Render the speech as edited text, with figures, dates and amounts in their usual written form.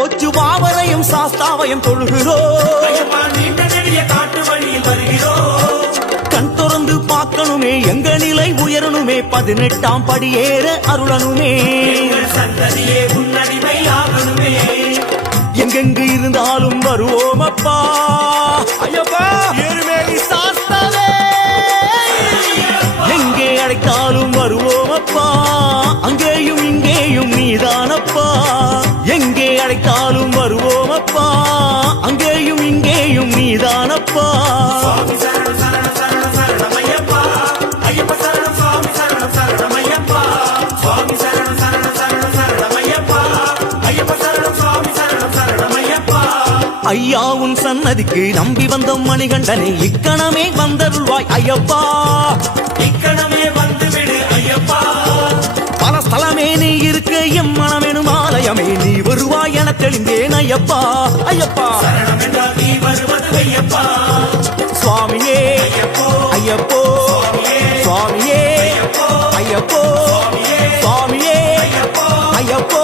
கொச்சு பாவரையும் சாஸ்தாவையும் தொழுகிறோம். காட்டு வழியில் வருகிறோம். கண் திறந்து பார்க்கணுமே, எங்க நிலை உயரணுமே, 18ஆம் படியேற அருளனுமே. சந்ததியே உன்னடிமை ஆகணுமே. எங்கெங்கு இருந்தாலும் வருவோம் அப்பா. ஐயப்பா எருமேலி சாஸ்தாவே, எங்கே அழைத்தாலும் வருவோம் அப்பா. அங்கேயும் இங்கேயும் நீதானப்பா. எங்கே அழைத்தாலும் வருவோம் அப்பா. அங்கேயும் இங்கேயும் நீதானப்பா. சுவாமி சரணம் சரணம் சரணம் சரணமையப்பா. ஐயப்ப சரணம் சுவாமி சரணம் சரணமையப்பா. சுவாமி சரணம் சரணம் சரணம் சரணமையப்பா. ஐயப்ப சரணம் சுவாமி சரணம் சரணமையப்பா. ஐயா உன் சன்னதிக்கு நம்பி வந்தோம் மணிகண்டனே, இக்கணமே வந்தருள்வாய் ஐயப்பா. இக்கணமே வந்துவிடு ஐயப்பா. பல ஸ்தலமே நீ இருக்க, எம் மனமெனும் ஆலயமே நீ வருவாய் என தெளிந்தேன் ஐயப்பா. ஐயப்பா சரணம் என்றால் நீ வருவது ஐயப்பா. சுவாமியே ஐயப்போ ஐயப்போ, சுவாமியே ஐயப்போ, சுவாமியே ஐயப்போ, ஐயப்போ.